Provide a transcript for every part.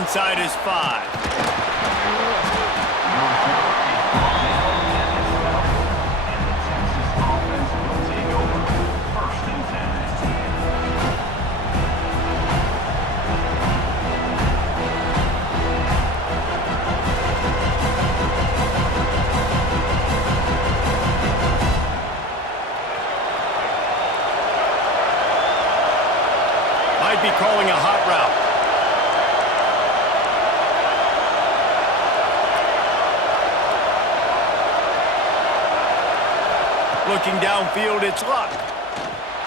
inside his 5. Might be calling a hot route. Looking downfield, it's Luck.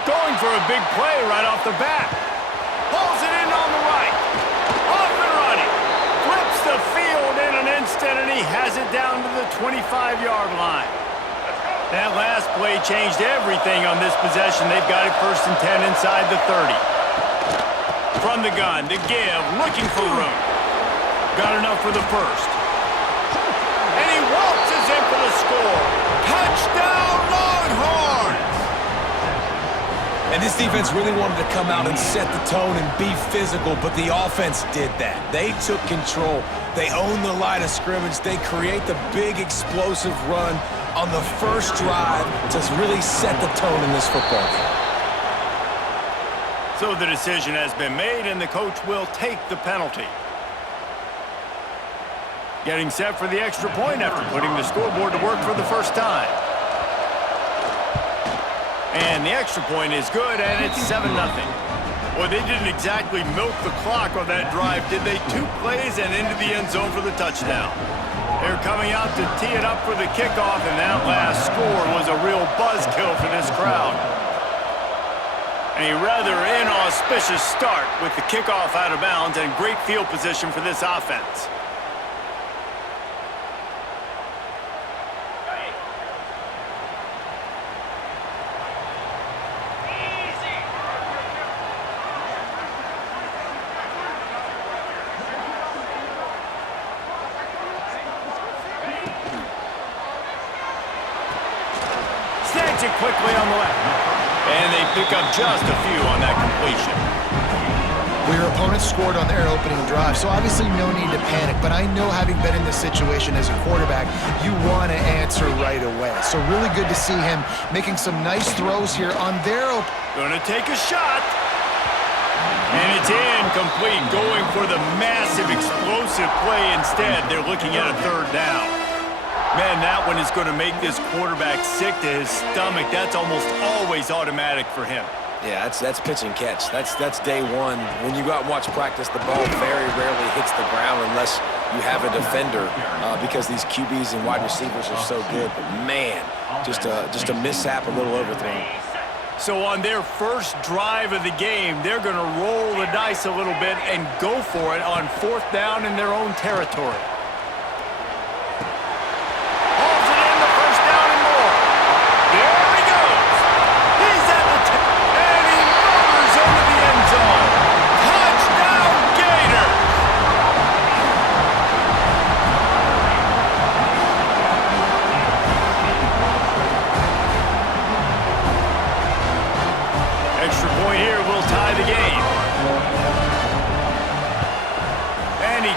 Going for a big play right off the bat. Pulls it in on the right. Off and running. Flips the field in an instant, and he has it down to the 25-yard line. That last play changed everything on this possession. They've got it 1st and 10 inside the 30. From the gun to give, looking for room. Got enough for the first. And he waltzes in for the score. Touchdown, Longhorns! And this defense really wanted to come out and set the tone and be physical, but the offense did that. They took control. They owned the line of scrimmage. They create the big explosive run on the first drive to really set the tone in this football game. So the decision has been made, and the coach will take the penalty. Getting set for the extra point after putting the scoreboard to work for the first time. And the extra point is good, and it's 7-0. Well, they didn't exactly milk the clock on that drive, did they? 2 plays and into the end zone for the touchdown. They're coming out to tee it up for the kickoff, and that last score was a real buzzkill for this crowd. A rather inauspicious start with the kickoff out of bounds and great field position for this offense. Snags it quickly on the left. And they pick up just a few on that completion. Well, your opponent scored on their opening drive, so obviously no need to panic. But I know, having been in this situation as a quarterback, you want to answer right away. So really good to see him making some nice throws here on their Gonna take a shot. And it's incomplete, going for the massive explosive play instead. They're looking at a 3rd down. Man, that one is going to make this quarterback sick to his stomach. That's almost always automatic for him. Yeah, that's pitch and catch. That's day one. When you go out and watch practice, the ball very rarely hits the ground unless you have a defender because these QBs and wide receivers are so good. But man, just a mishap, a little overthrown. So on their first drive of the game, they're going to roll the dice a little bit and go for it on 4th down in their own territory.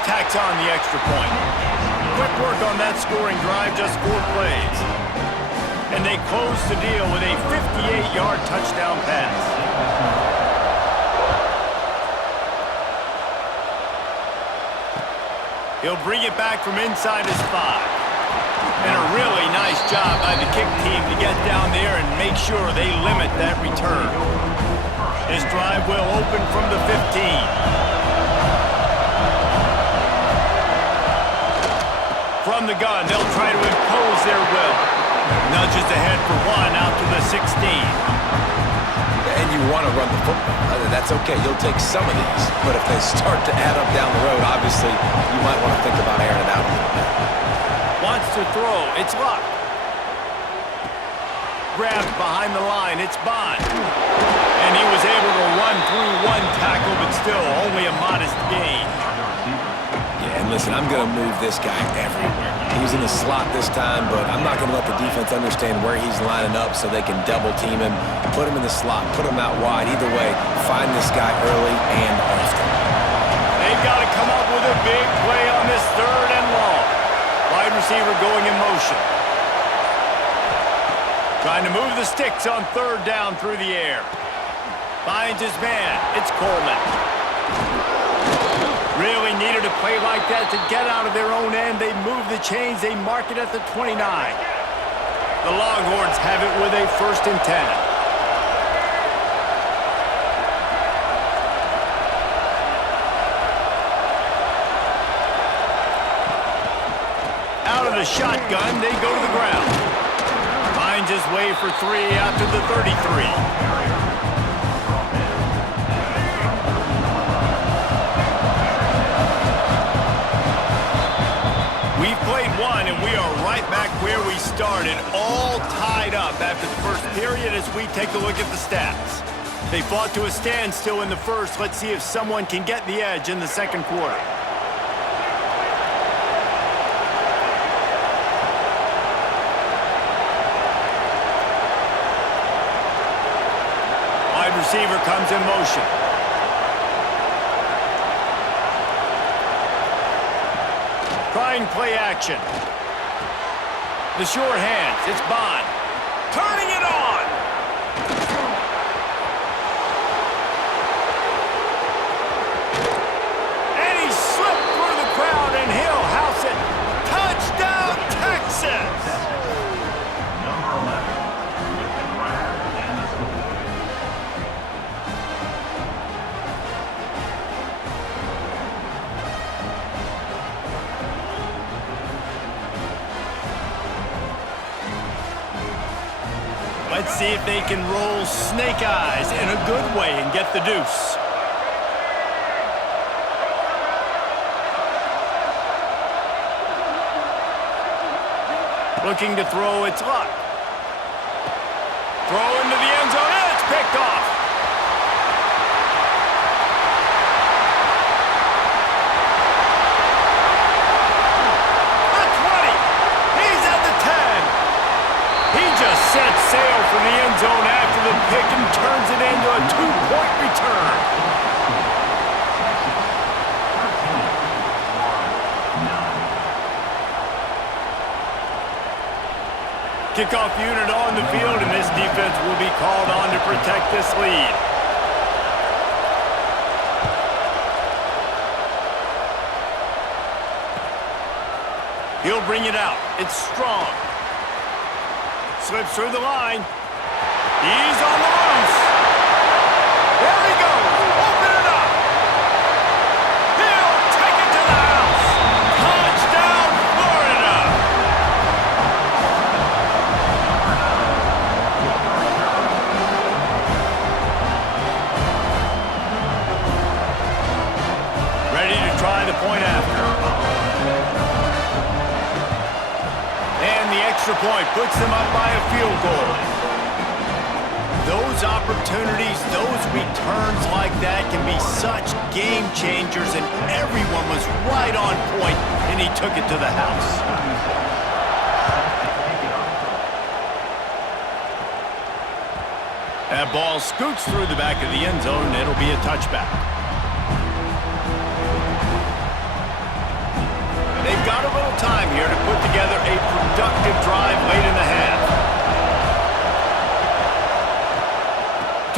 Tacks on the extra point. Quick work on that scoring drive, just 4 plays. And they close the deal with a 58-yard touchdown pass. He'll bring it back from inside his 5. And a really nice job by the kick team to get down there and make sure they limit that return. This drive will open from the 15. From the gun, they'll try to impose their will. Nudges ahead for 1 out to the 16. And you want to run the football. That's okay. You'll take some of these. But if they start to add up down the road, obviously, you might want to think about airing it out a little bit. Wants to throw. It's Luck. Grabbed behind the line. It's Bond. And he was able to run through 1 tackle, but still only a modest gain. And listen, I'm going to move this guy everywhere. He was in the slot this time, but I'm not going to let the defense understand where he's lining up so they can double team him, put him in the slot, put him out wide. Either way, find this guy early and often. They've got to come up with the big play on this 3rd and long. Wide receiver going in motion. Trying to move the sticks on 3rd down through the air. Finds his man. It's Coleman. Really needed a play like that to get out of their own end. They move the chains. They mark it at the 29. The Longhorns have it with a 1st and 10. Out of the shotgun, they go to the ground. Finds his way for 3 out to the 33. We've played one, and we are right back where we started, all tied up after the 1st period as we take a look at the stats. They fought to a standstill in the 1st. Let's see if someone can get the edge in the 2nd quarter. Wide receiver comes in motion. Trying play action. The short hands. It's Bond. Turning it on. And he slipped through the crowd, and he'll house it. Touchdown, Texas! Let's see if they can roll snake eyes in a good way and get the deuce. Looking to throw, it's Luck. Throw into the end zone, and it's picked off. Set sail from the end zone after the pick and turns it into a 2-point return. Kickoff unit on the field, and this defense will be called on to protect this lead. He'll bring it out. It's Strong. Slips through the line. He's on the loose. There he goes. Open it up. He'll take it to the house. Touchdown, Florida. Ready to try the point after. And the extra point puts them up by a field goal. Those opportunities, those returns like that can be such game changers, and everyone was right on point, and he took it to the house. That ball scoots through the back of the end zone, and it'll be a touchback. They've got a little time here to put together a productive drive late in the half.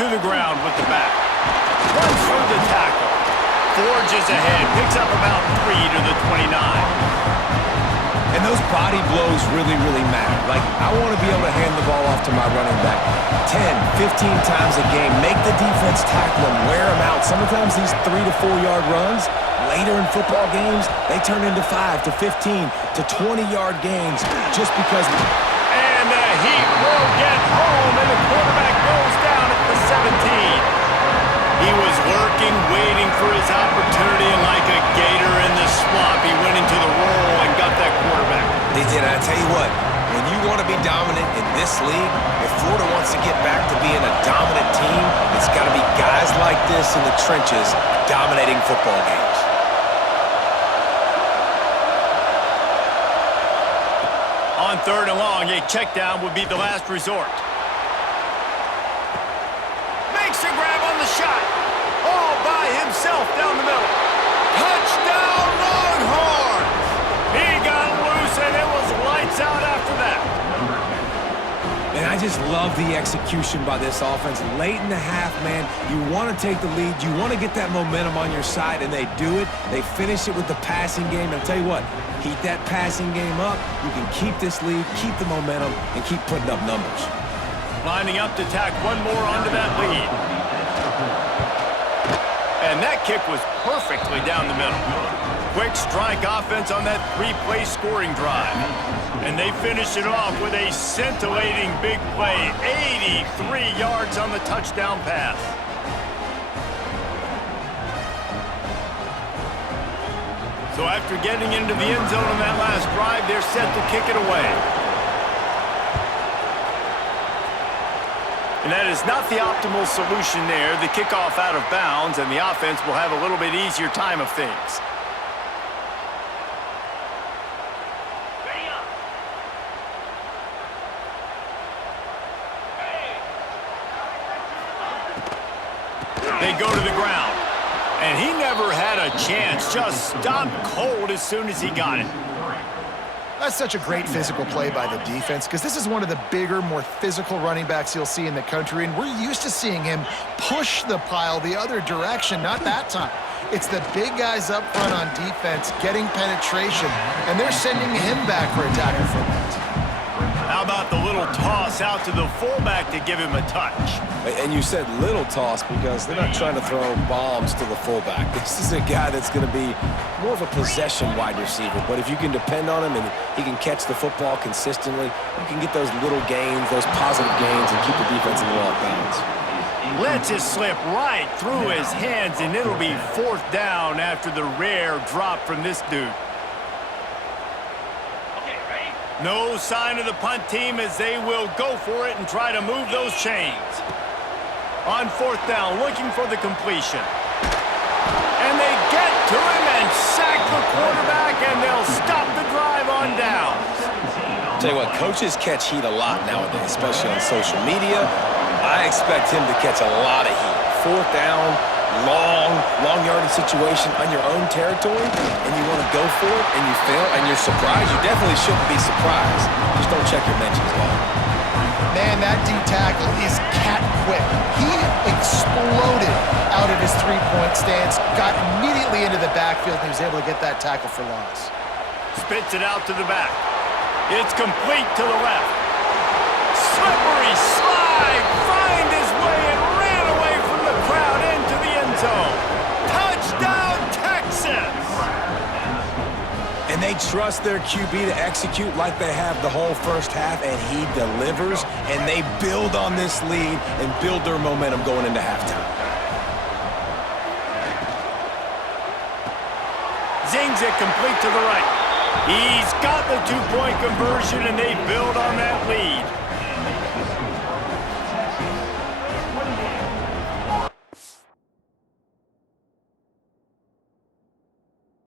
To the ground with the back. Runs through the tackle. Forges ahead. Picks up about 3 to the 29. And those body blows really, really matter. Like, I want to be able to hand the ball off to my running back 10, 15 times a game. Make the defense tackle them, wear them out. Sometimes these 3 to 4 yard runs, later in football games, they turn into 5 to 15 to 20-yard gains just because. And the heat will get home, and the quarterback goes down at the 17. He was lurking, waiting for his opportunity, and like a gator in the swamp, he went into the roll and got that quarterback. He did. I tell you what, when you want to be dominant in this league, if Florida wants to get back to being a dominant team, it's got to be guys like this in the trenches dominating football games. On 3rd and long, a check down would be the last resort. Makes a grab on the shot. All by himself down the middle. Touchdown, Longhorns! He got loose, and it was lights out after that. And I just love the execution by this offense. Late in the half, man, you want to take the lead. You want to get that momentum on your side, and they do it. They finish it with the passing game. And I'll tell you what, keep that passing game up. You can keep this lead, keep the momentum, and keep putting up numbers. Lining up to tack one more onto that lead. And that kick was perfectly down the middle. Quick strike offense on that three-play scoring drive. And they finish it off with a scintillating big play, 83 yards on the touchdown pass. So after getting into the end zone on that last drive, they're set to kick it away. And that is not the optimal solution there. The kickoff out of bounds, and the offense will have a little bit easier time of things. They go to the ground. And he never had a chance. Just stopped cold as soon as he got it. That's such a great physical play by the defense because this is one of the bigger, more physical running backs you'll see in the country, and we're used to seeing him push the pile the other direction, not that time. It's the big guys up front on defense getting penetration, and they're sending him back for a tackle for that. How about the little toss out to the fullback to give him a touch? And you said little toss because they're not trying to throw bombs to the fullback. This is a guy that's going to be more of a possession wide receiver. But if you can depend on him and he can catch the football consistently, you can get those little gains, those positive gains, and keep the defense a little off balance. Lets it slip right through his hands, and it'll be fourth down after the rare drop from this dude. No sign of the punt team as they will go for it and try to move those chains. On fourth down, looking for the completion. And they get to him and sack the quarterback, and they'll stop the drive on downs. Tell you what, coaches catch heat a lot nowadays, especially on social media. I expect him to catch a lot of heat. Fourth down, long yardage situation on your own territory, and you want to go for it, and you fail, and you're surprised. You definitely shouldn't be surprised. Just don't check your mentions, guy. Man, that D-tackle is cat quick. He exploded out of his three-point stance, got immediately into the backfield, and he was able to get that tackle for loss. Spits it out to the back. It's complete to the left. Slippery slide, find his way and ran away from the crowd into the end zone. Touchdown, Texas! And they trust their QB to execute like they have the whole first half, and he delivers, and they build on this lead and build their momentum going into halftime. Zings it complete to the right. He's got the two-point conversion, and they build on that lead.